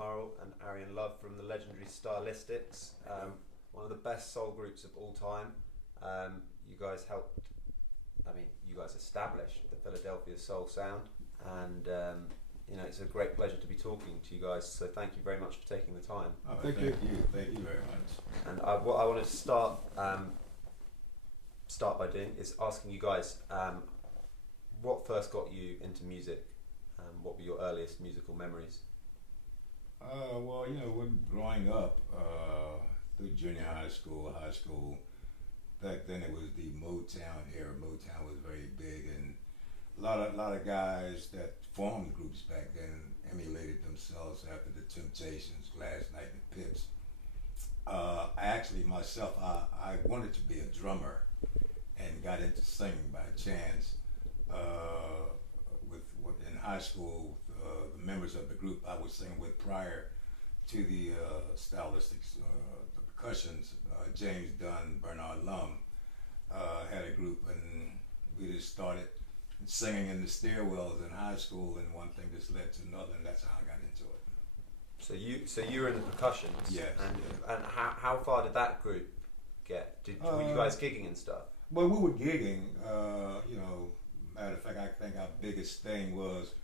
Murrell and Airrion Love from the legendary Stylistics, one of the best soul groups of all time. You guys you guys established the Philadelphia soul sound, and it's a great pleasure to be talking to you guys. So thank you very much for taking the time. Oh, thank you very much. And what I wanted to start by doing is asking you guys what first got you into music. What were your earliest musical memories? When growing up through junior high school, back then it was the Motown era. Motown was very big, and a lot of guys that formed groups back then emulated themselves after the Temptations, Gladys Knight, and Pips. I wanted to be a drummer and got into singing by chance. In high school, the members of the group I was singing with prior to the Stylistics, the percussions, James Dunn, Bernard Lum, had a group, and we just started singing in the stairwells in high school, and one thing just led to another, and that's how I got into it. So you were in the percussions. Yes. And how far did that group get? Were you guys gigging and stuff? Well, we were gigging. Matter of fact, I think our biggest thing was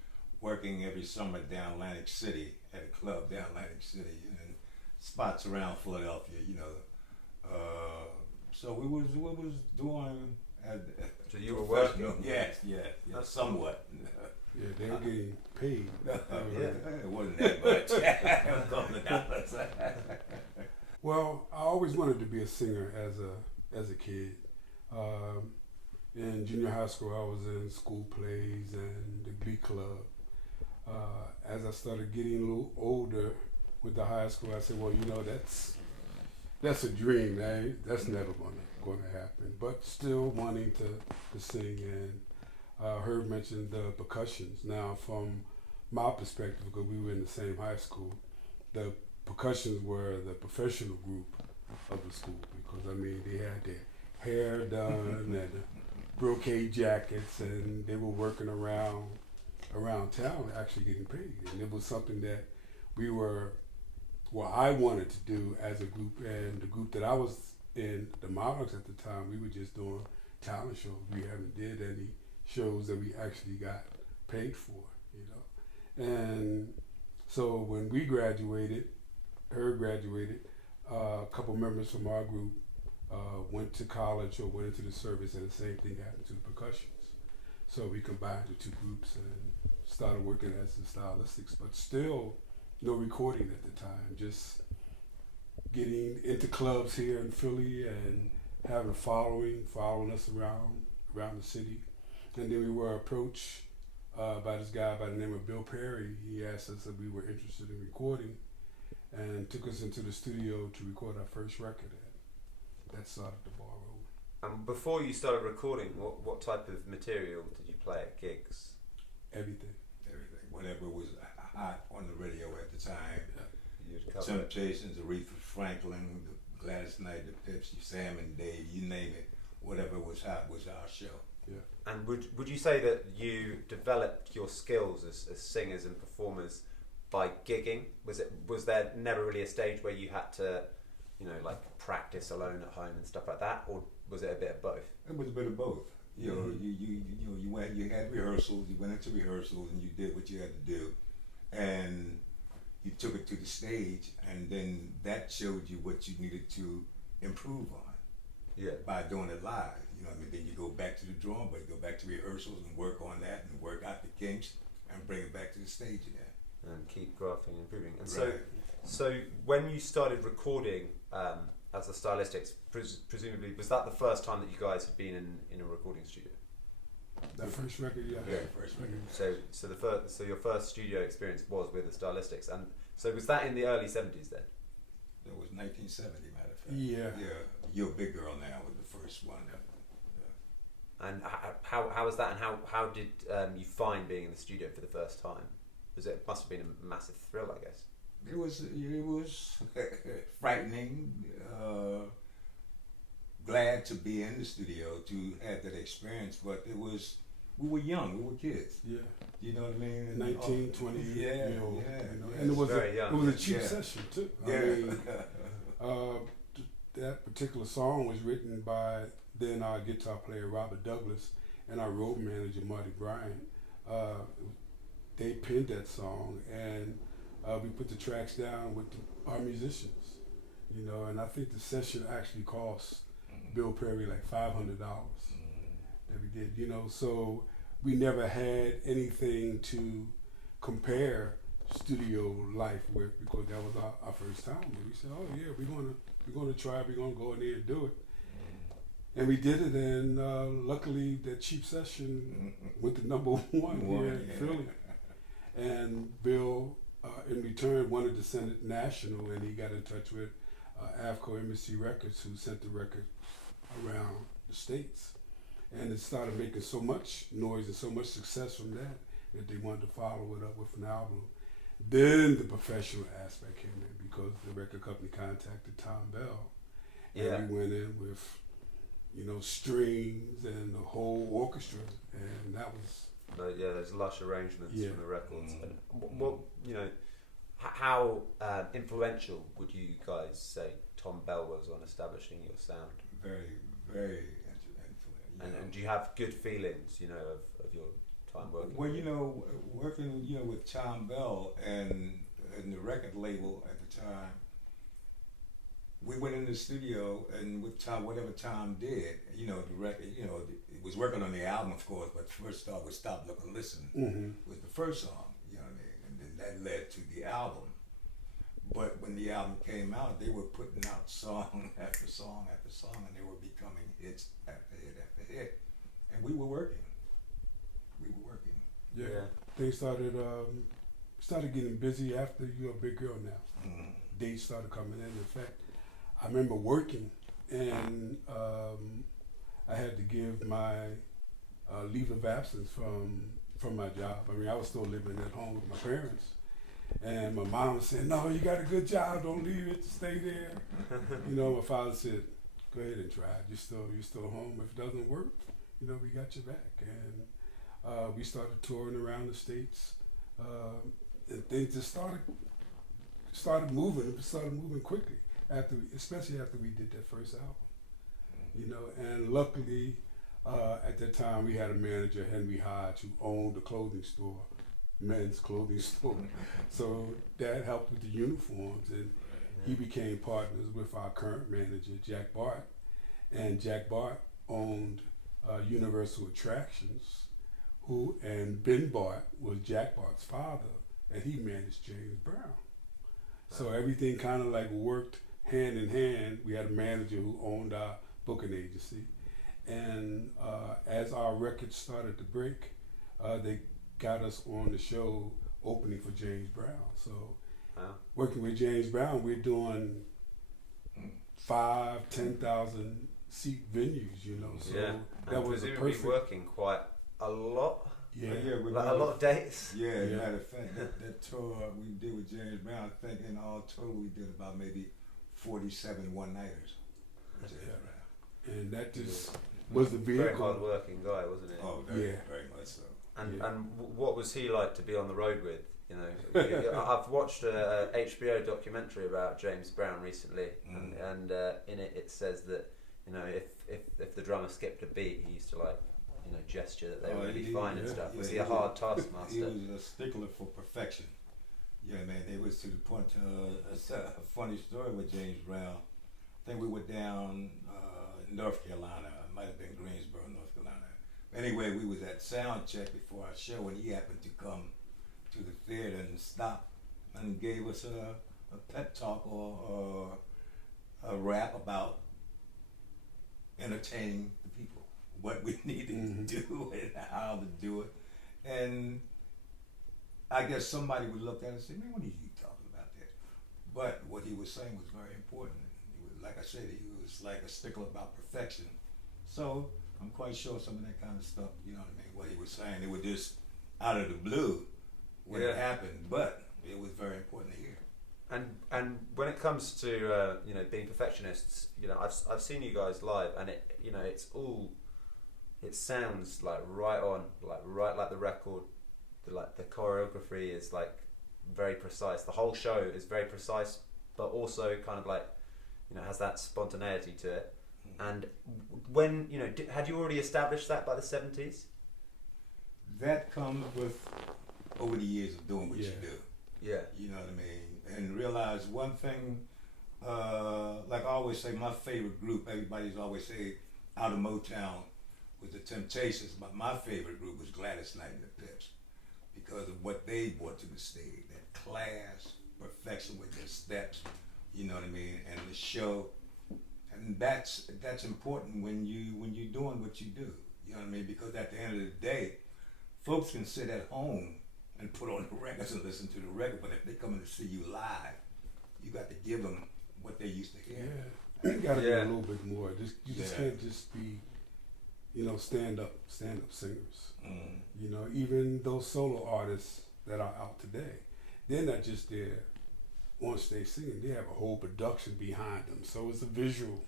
working every summer down Atlantic City at a club down Atlantic City and spots around Philadelphia. So we was doing. So you were working? Yes, somewhat. Yeah, they were getting paid. It wasn't that much. It was $2 Well, I always wanted to be a singer as a kid. In junior high school, I was in school plays and the Glee Club. As I started getting a little older with the high school, I said, well, that's a dream, eh? That's never going to happen. But still wanting to sing, and Herb mentioned the percussions. Now, from my perspective, because we were in the same high school, the percussions were the professional group of the school, because they had their hair done and brocade jackets, and they were working around town actually getting paid. And it was something that I wanted to do as a group, and the group that I was in, the Monarchs at the time, we were just doing talent shows. We haven't did any shows that we actually got paid for, And so when we graduated, a couple members from our group went to college or went into the service, and the same thing happened to the percussions. So we combined the two groups and started working as the Stylistics, but still no recording at the time, just getting into clubs here in Philly and having a following us around the city. And then we were approached by this guy by the name of Bill Perry. He asked us if we were interested in recording and took us into the studio to record our first record. That started the ball rolling. And before you started recording, what type of material did you play at gigs? Everything. Whatever was hot on the radio at the time. You'd cover Temptations, Aretha Franklin, the Gladys Knight, the Pips, Sam and Dave, you name it. Whatever was hot was our show. Yeah. And would you say that you developed your skills as singers and performers by gigging? Was there never really a stage where you had to practice alone at home and stuff like that, or was it a bit of both? It was a bit of both. You had rehearsals. You went into rehearsals and you did what you had to do, and you took it to the stage, and then that showed you what you needed to improve on. Yeah. By doing it live, Then you go back to the drawing board, go back to rehearsals and work on that and work out the kinks and bring it back to the stage again. And keep grafting and improving. And right. So when you started recording as the Stylistics, presumably was that the first time that you guys had been in a recording studio? That first record, yeah. First record. So your first studio experience was with the Stylistics, and so was that in the early 70s then? It was 1970, matter of fact. Yeah. Yeah. You're a Big Girl Now was the first one. Yeah. And how was that, and how did you find being in the studio for the first time? It must have been a massive thrill, I guess. It was frightening. Glad to be in the studio to have that experience, but it was we were young, we were kids. Yeah. You know what I mean? And 19, 20 yeah, year old. yeah, You know? yeah. And it was Very young, it was a cheap yeah. session too. I Yeah. mean, that particular song was written by then our guitar player Robert Douglas and our road manager Marty Bryant. They penned that song, and we put the tracks down with our musicians. You know, and I think the session actually cost Bill Perry like $500 that we did. You know, so we never had anything to compare studio life with, because that was our first time. And we said, oh yeah, we're gonna try, we're gonna go in there and do it. And we did it, and luckily that cheap session went to number one here in Philly. And Bill, in return, wanted to send it national, and he got in touch with AFCO Embassy Records, who sent the record around the States. And it started making so much noise and so much success from that they wanted to follow it up with an album. Then the professional aspect came in, because the record company contacted Tom Bell, and we went in with, you know, strings and the whole orchestra, and that was those lush arrangements from the records. And what you know, how influential would you guys say Tom Bell was on establishing your sound? Very, very influential. And do you have good feelings, you know, of your time working? Well, you know, working, you know, with Tom Bell and the record label at the time, we went in the studio, and with Tom, whatever Tom did, you know, the record, you know, it was working on the album, of course, but first start with Stop, Look and Listen was the first song, you know what I mean, and then that led to the album. But when the album came out, they were putting out song after song after song, and they were becoming hits after hit after hit, and we were working. Yeah. Things started getting busy after You're a Big Girl Now. Dates started coming in. In fact, I remember working, and I had to give my leave of absence from my job. I mean, I was still living at home with my parents, and my mom was saying, "No, you got a good job. Don't leave it. Stay there." You know, my father said, "Go ahead and try it. You're still home. If it doesn't work, you know, we got your back." And we started touring around the States, and things just started moving. It started moving quickly, especially after we did that first album. You know, and luckily, at that time we had a manager, Henry Hodge, who owned a clothing store, men's clothing store. So that helped with the uniforms, and he became partners with our current manager, Jack Bart. And Jack Bart owned Universal Attractions, and Ben Bart was Jack Bart's father, and he managed James Brown. So everything kind of like worked hand in hand. We had a manager who owned our booking agency, and as our records started to break, they got us on the show opening for James Brown. So working with James Brown, we're doing 5,000-10,000 seat venues, you know. So that was a perfect. Working quite a lot. Yeah, like a lot of dates. Yeah, matter of fact, that tour we did with James Brown, I think in all total we did about maybe 47 one-nighters. And that just was the vehicle. Very hard-working guy, wasn't it? Oh, very much so. And what was he like to be on the road with? You know, I've watched a HBO documentary about James Brown recently, and in it says that, you know, if the drummer skipped a beat, he used to like, you know, gesture that they were going to be fine and stuff. Was he a hard taskmaster? He was a stickler for perfection. Yeah, man, it was to the point. A funny story with James Brown. I think we were down in North Carolina. It might have been Greensboro, North Carolina. Anyway, we was at sound check before our show, and he happened to come to the theater and stop and gave us a pep talk or a rap about entertaining the people, what we needed to do and how to do it. And I guess somebody would look at it and say, "Man, what are you talking about that?" But what he was saying was very important. He was, like I said, he was like a stickler about perfection. So I'm quite sure some of that kind of stuff, you know what I mean, what he was saying, it was just out of the blue when it happened, but it was very important to hear. And when it comes to you know, being perfectionists, you know, I've seen you guys live, and it, you know, it's it sounds like right on, like right like the record. The choreography is like very precise. The whole show is very precise, but also kind of like, you know, has that spontaneity to it. And when, you know, had you already established that by the 70s? That comes with over the years of doing what you do. Yeah. You know what I mean? And realize one thing, like I always say, my favorite group, everybody's always say out of Motown was the Temptations, but my favorite group was Gladys Knight and the Pips because of what they brought to the stage, that class, perfection with their steps, you know what I mean, and the show. And that's important when you're doing what you do, you know what I mean, because at the end of the day, folks can sit at home and put on the records and listen to the record, but if they come in to see you live, you got to give them what they used to hear. Yeah, you got to be a little bit more. You just can't just be, you know, stand up singers. Mm. You know, even those solo artists that are out today, they're not just there on stage singing. They have a whole production behind them, so it's a visual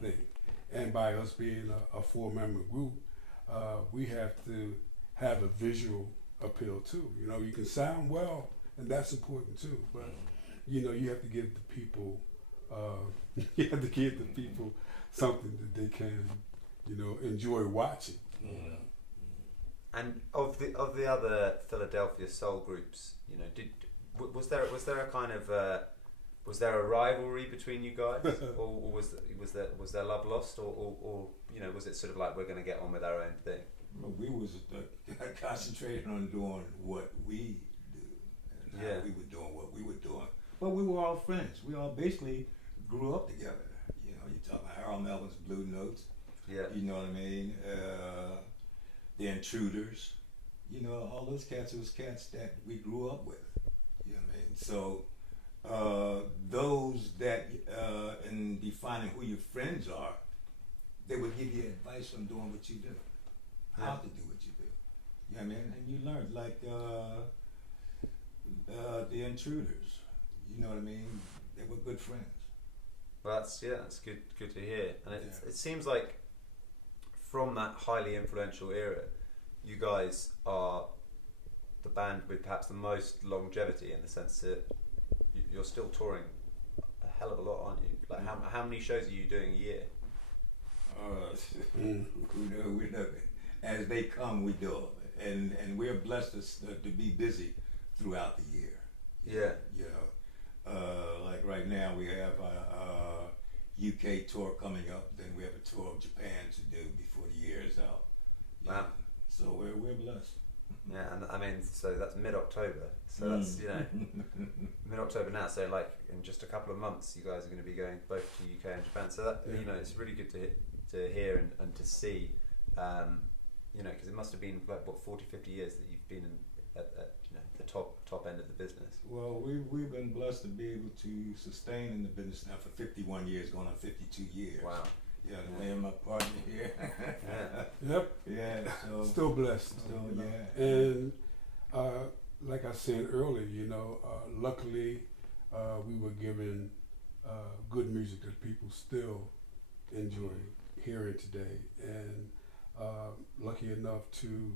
thing. And by us being a 4-member group, we have to have a visual appeal too. You know, you can sound well, and that's important too. But you know, you have to give the people, something that they can, you know, enjoy watching. And of the other Philadelphia soul groups, you know, was there a kind of was there a rivalry between you guys, or was there love lost, or you know, was it sort of like we're going to get on with our own thing? Well, we was concentrating on doing what we do and how we were doing what we were doing. But we were all friends. We all basically grew up together. You know, you talk about Harold Melvin's Blue Notes. Yeah. You know what I mean? The Intruders. You know, all those cats was cats that we grew up with. You know what I mean? So those that in defining who your friends are, they would give you advice on doing what you do. How to do what you do. You know what I mean? And you learned, like the Intruders. You know what I mean? They were good friends. Well, that's good to hear. And it seems like from that highly influential era, you guys are the band with perhaps the most longevity, in the sense that you're still touring a hell of a lot, aren't you? Like how many shows are you doing a year? We know. As they come, we do them, and we're blessed to be busy throughout the year. Yeah. You know, like right now we have a UK tour coming up. Then we have a tour of Japan to do before the year is out. Wow. Yeah. So we're blessed. Yeah, and I mean, so that's mid-October. So that's, you know, mid-October now. So like in just a couple of months, you guys are going to be going both to UK and Japan. So that you know, it's really good to hear and to see. You know, because it must have been like 40, 50 years that you've been at you know, the top end of the business. Well, we've been blessed to be able to sustain in the business now for 51 years, going on 52 years. Wow. Yeah, me and my partner here. Yep. Yeah. So still blessed. Still, yeah. And like I said earlier, you know, luckily we were given good music that people still enjoy hearing today, and lucky enough to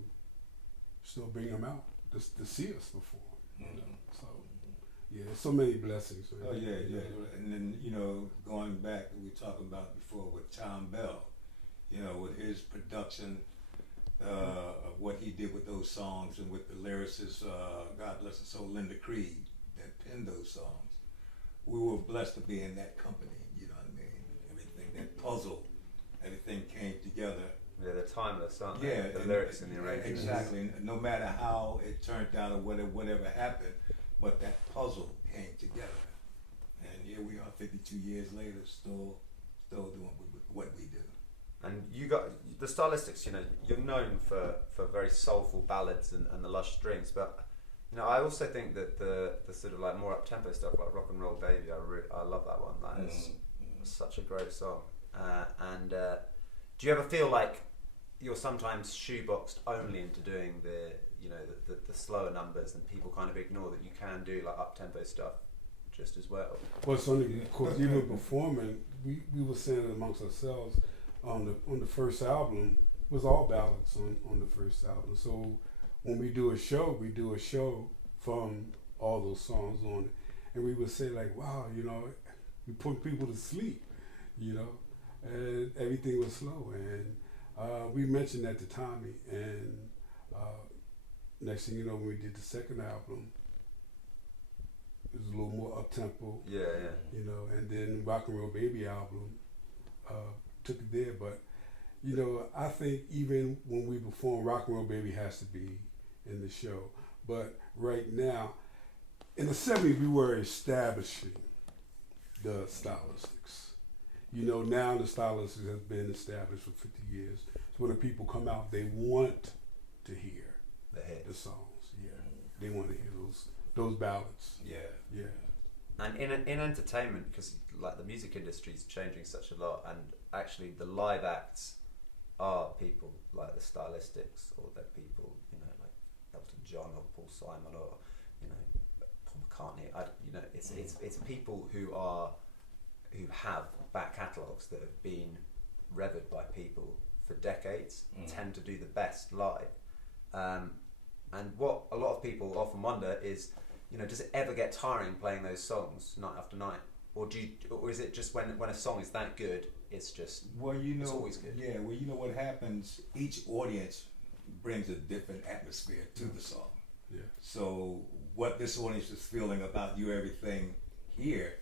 still bring them out to see us perform. You know? So yeah, so many blessings. Oh yeah. And then, you know, going back, we were talking about before with Tom Bell, you know, with his production of what he did with those songs, and with the lyricist, God bless her soul, Linda Creed, that penned those songs. We were blessed to be in that company. You know what I mean? Everything, that puzzle, everything came together. Yeah, they're timeless, aren't they? Yeah, The lyrics and the arrangements. Exactly. No matter how it turned out or whatever happened, but that puzzle came together. And here we are 52 years later, still doing what we do. And you got the Stylistics, you know, you're known for very soulful ballads and the lush strings, but you know, I also think that the sort of like more up-tempo stuff, like Rock and Roll Baby, I love that one. That is such a great song. Do you ever feel like you're sometimes shoeboxed only into doing the slower numbers, and people kind of ignore that you can do like up-tempo stuff just as well? Well, it's only because even performing, we were saying amongst ourselves on the first album, was all ballads on the first album. So when we do a show from all those songs on it, and we would say like, wow, you know, we put people to sleep, you know, and everything was slow. And we mentioned that to Tommy, and next thing you know, when we did the second album, it was a little more up tempo. Yeah. You know, and then Rock and Roll Baby album took it there. But you know, I think even when we perform, Rock and Roll Baby has to be in the show. But right now, in the 70s, we were establishing the Stylistics. You know, now the Stylistics has been established for 50 years. So when the people come out, they want to hear the songs. Yeah, they want to hear those ballads. Yeah. And in entertainment, because like the music industry is changing such a lot, and actually the live acts are people like the Stylistics, or they're people, you know, like Elton John or Paul Simon or, you know, Paul McCartney. You know, it's people who have back catalogues that have been revered by people for decades, tend to do the best live. And what a lot of people often wonder is, you know, does it ever get tiring playing those songs night after night, or is it just when a song is that good, it's just it's always good? Yeah, well, you know what happens. Each audience brings a different atmosphere to the song. Yeah. So what this audience is feeling about You Everything here,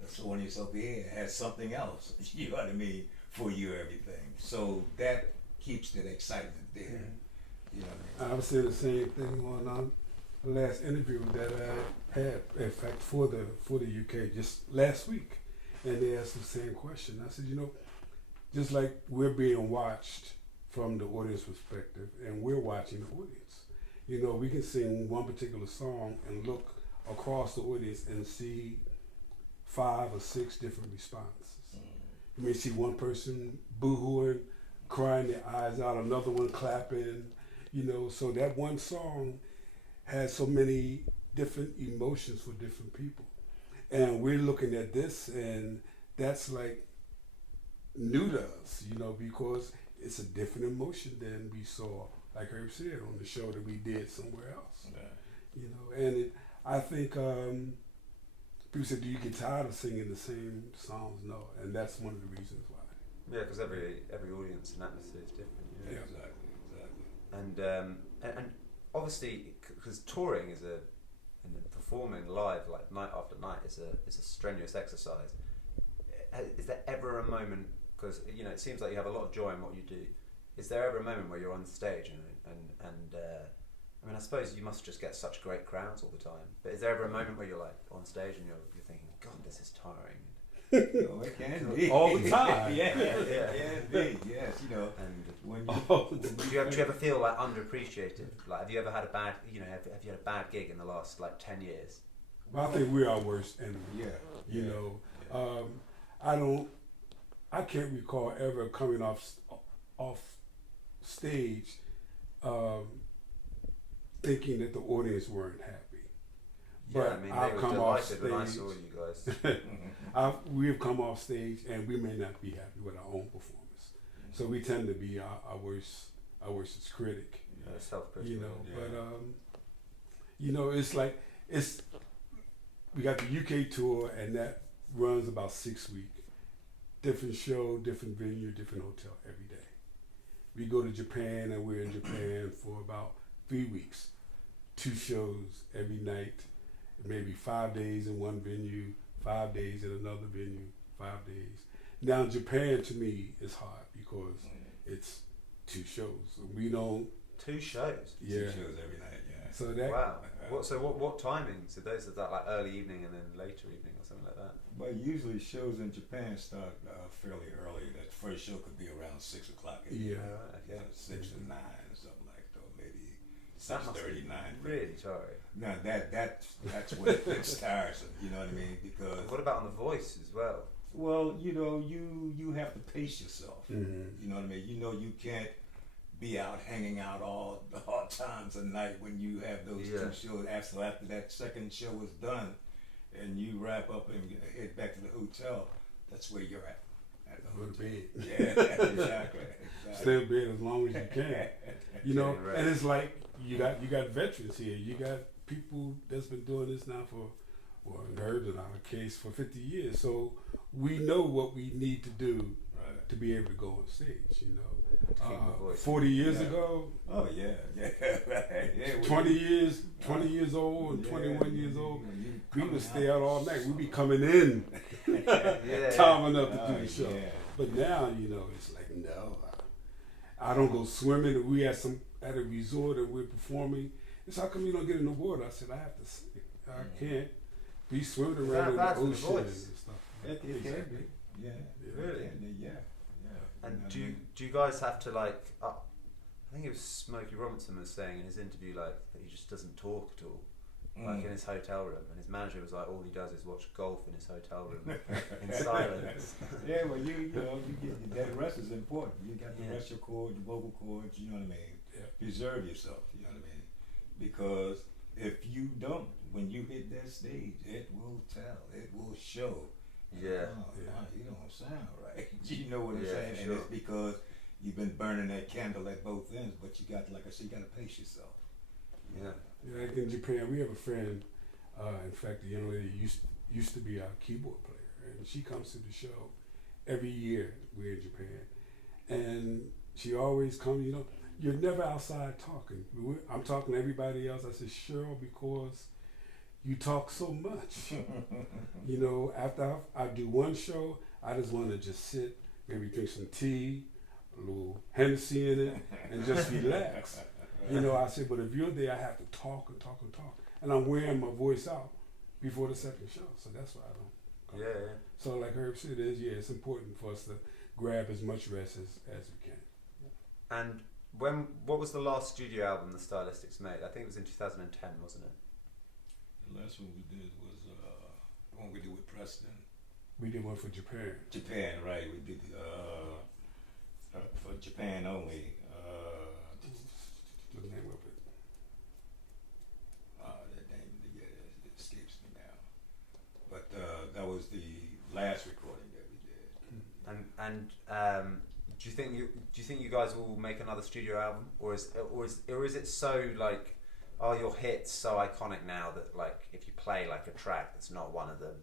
this audience over here has something else. You know what I mean? For You Everything. So that keeps that excitement there. You know what I mean? I was saying the same thing on the last interview that I had, in fact, for the UK just last week, and they asked the same question. I said, you know, just like we're being watched from the audience perspective, and we're watching the audience. You know, we can sing one particular song and look across the audience and see 5 or 6 different responses. You may see one person boo-hooing, crying their eyes out, another one clapping. You know, so that one song has so many different emotions for different people. And we're looking at this, and that's like new to us, you know, because it's a different emotion than we saw, like Herb said, on the show that we did somewhere else. Yeah. You know, and I think people say, do you get tired of singing the same songs? No, and that's one of the reasons why. Yeah, because every audience and atmosphere is different. Yeah, exactly. And obviously, because touring and performing live like night after night is a strenuous exercise. Is there ever a moment, because you know it seems like you have a lot of joy in what you do, is there ever a moment where you're on stage and I mean, I suppose you must just get such great crowds all the time, but is there ever a moment where you're like on stage and you're thinking, God, this is tiring? Oh, it can be all the time. Yeah, yes, you know. And when do you ever feel like underappreciated? Like, have you ever had a bad, you know, have you had a bad gig in the last like 10 years? Well, I think we're our worst enemy. Yeah. You know, I can't recall ever coming off stage thinking that the audience weren't happy. Yeah, I mean, they were delighted when I saw you guys. We've come off stage and we may not be happy with our own performance, so we tend to be our worst critic. Self-critical. You know, but you know, we got the UK tour, and that runs about 6 weeks. Different show, different venue, different hotel every day. We go to Japan, and we're in Japan for about 3 weeks. 2 shows every night, maybe 5 days in one venue, 5 days in another venue, 5 days. Now Japan to me is hard because it's 2 shows. We don't. 2 shows? Yeah. 2 shows every night, yeah. So that. Wow. What timings? Are those? Is that like early evening and then later evening or something like that? But usually shows in Japan start fairly early. That first show could be around 6 o'clock. Yeah. Okay. 6 to 9 or something like that. Maybe That must be 6:39. really tiring. Now that's when it gets tiresome. You know what I mean? Because What about on The Voice as well? well, you know, you have to pace yourself. Mhm. You know what I mean? You know, you can't be out hanging out all times of night when you have those 2 shows. After that second show is done, and you wrap up and head back to the hotel, that's where you're at. Go to bed. Yeah, exactly. Stay in bed as long as you can. You know, Right. and it's like you got veterans here. You got people that's been doing this now for, well, in our case, for 50 years. So we know what we need to do Right. to be able to go on stage. You know, To keep the voice. 40 years Yeah. ago, Oh yeah, right. Yeah, 20 years old, and Yeah, 21 years old. you We coming would stay out all night. We'd be coming in Yeah. time enough to Oh, do the show. yeah. But now, you know, it's like, no, I don't go swimming. If we at a resort and we're performing, it's how come you don't get in the water? I said, I have to sing. I can't be swimming Is around that in bad the for the ocean voice? and stuff. It can Exactly. be. Yeah. Really? It can be, yeah. And You know do what I you, mean? do you guys have to like? I think it was Smokey Robinson was saying in his interview like that he just doesn't talk at all, like in his hotel room, and his manager was like, all he does is watch golf in his hotel room in silence. Yeah, well, you know, you get that rest is important. You got to Yeah. rest your chords, your vocal cords. You know what I mean? Yeah. Preserve yourself. You know what I mean? Because if you don't, when you hit that stage, it will tell. It will show. Yeah. Oh, Yeah. man, you don't sound right. You know what I'm Yeah, saying? for And sure. it's because you've been burning that candle at both ends. But you got, like I said, you got to pace yourself. Yeah. Yeah, like in Japan, we have a friend. In fact, the young lady used to be our keyboard player, and she comes to the show every year. We're in Japan, and she always comes. You know, you're never outside talking. I'm talking to everybody else. I said, Cheryl, because you talk so much. You know, after I do one show, I just want to just sit, maybe drink some tea, a little Hennessy in it, and just relax. You know, I said, but if you're there, I have to talk and talk and talk. And I'm wearing my voice out before the second show. So that's why I don't come. Yeah. So like Herb said, it's important for us to grab as much rest as we can. And what was the last studio album the Stylistics made? I think it was in 2010, wasn't it? The last one we did was the one we did with Preston. We did one for Japan. Japan, right? We did for Japan only. The name of it. That name, yeah, it escapes me now. But that was the last recording that we did. And do you think you guys will make another studio album, or is it so like, are your hits so iconic now that like if you play like a track that's not one of them,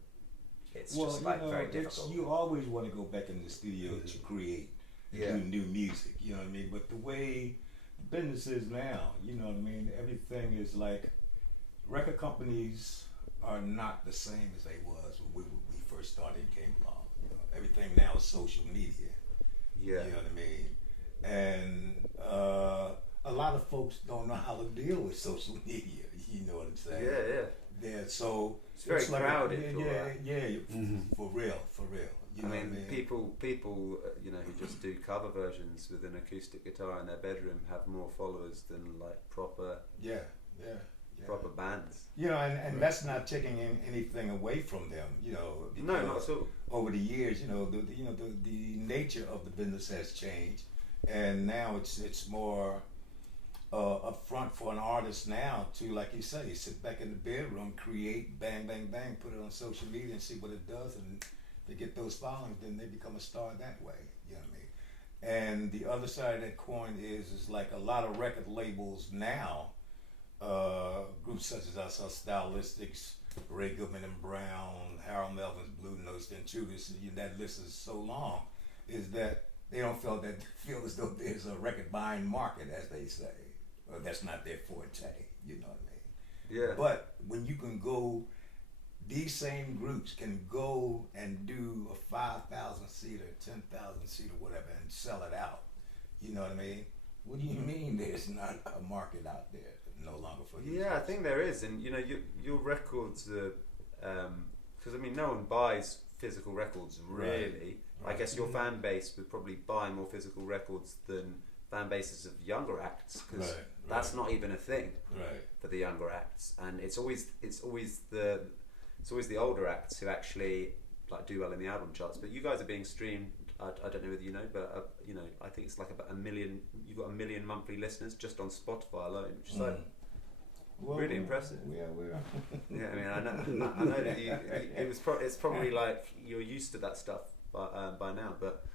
it's just like very difficult? You always want to go back in the studio to create, Yeah. do new music. You know what I mean? But the way business is now, you know what I mean? Everything is like, record companies are not the same as they was when we first started and came along. You know, everything now is social media. Yeah. You know what I mean? And a lot of folks don't know how to deal with social media. You know what I'm saying? Yeah. So It's very crowded for that. For real. You I know mean, what I mean? people, you know, who just do cover versions with an acoustic guitar in their bedroom have more followers than like proper bands. You know, and that's not taking anything away from them. You know, No, not because at all. over the years, you know, the nature of the business has changed, and now it's more upfront for an artist now to, like you say, sit back in the bedroom, create, bang, bang, bang, put it on social media and see what it does, and they get those followings, then they become a star that way. You know what I mean? And the other side of that coin is like a lot of record labels now, groups such as us, Stylistics, Ray Goodman and Brown, Harold Melvin's Blue Notes, the Intruders, that list is so long, is that they don't feel as though there's a record buying market, as they say. Or that's not their forte, you know what I mean? Yeah. But when you can go, these same groups can go and do a 5,000 seater, 10,000 seater, whatever, and sell it out. You know what I mean? What do you mean there's not a market out there no longer for these Yeah, I groups? think there is, and you know, your records are, because I mean, no one buys physical records really. I guess your fan base would probably buy more physical records than fan bases of younger acts, because that's not even a thing for the younger acts, and it's always the older acts who actually like do well in the album charts. But you guys are being streamed. I don't know whether you know, but you know, I think it's like about 1 million. You've got 1 million monthly listeners just on Spotify alone, which is like really impressive. Yeah, Yeah, I mean, I know that it's probably like you're used to that stuff by now. But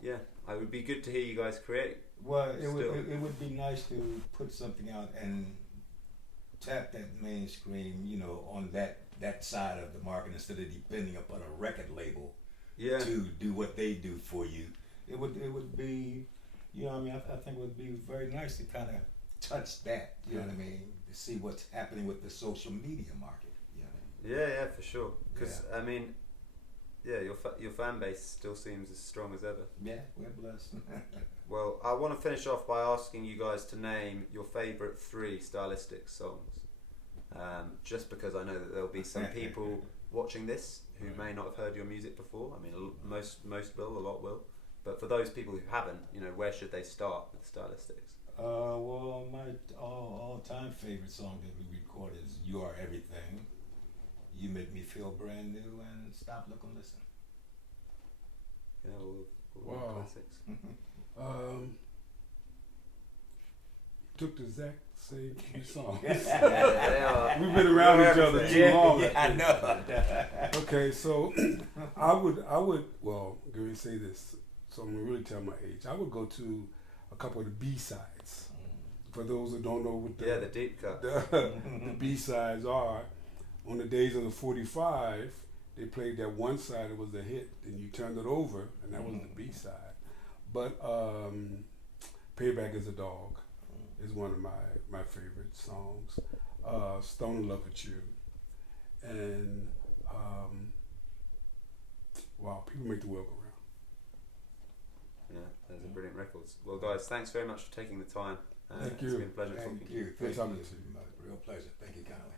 yeah, it would be good to hear you guys create. Well, it would be nice to put something out and tap that mainstream, you know, on that side of the market instead of depending upon a record label to do what they do for you. It would be, you know what I mean, I think it would be very nice to kind of touch that, you know what I mean, to see what's happening with the social media market, you know what I mean? Yeah, for sure. Because I mean, your fan base still seems as strong as ever. Yeah, we're blessed. Well, I want to finish off by asking you guys to name your favourite 3 Stylistics songs. Just because I know that there'll be some people watching this who may not have heard your music before. I mean, most will, a lot will. But for those people who haven't, you know, where should they start with Stylistics? Well, my all-time favorite song that we recorded is "You Are Everything," "You Make Me Feel Brand New," and "Stop, Look, and Listen." Yeah, all Wow. classics. Took the exact same 3 songs. They are. We've been around each other too long. Yeah, I know. Okay, so I would well, let me say this, so I'm gonna really tell my age. I would go to a couple of the B-sides. For those who don't know what the deep cut. the B-sides are, on the days of the 45, they played that one side that was the hit, and you turned it over, and that was the B-side. But Payback is a Dog is one of my favorite songs. Stone in Love with You. And wow, people make the world go round. Yeah, those are brilliant records. Well, guys, thanks very much for taking the time. Thank It's you. been a pleasure talking to you. Thank talking you. to you. Real pleasure. Thank you kindly.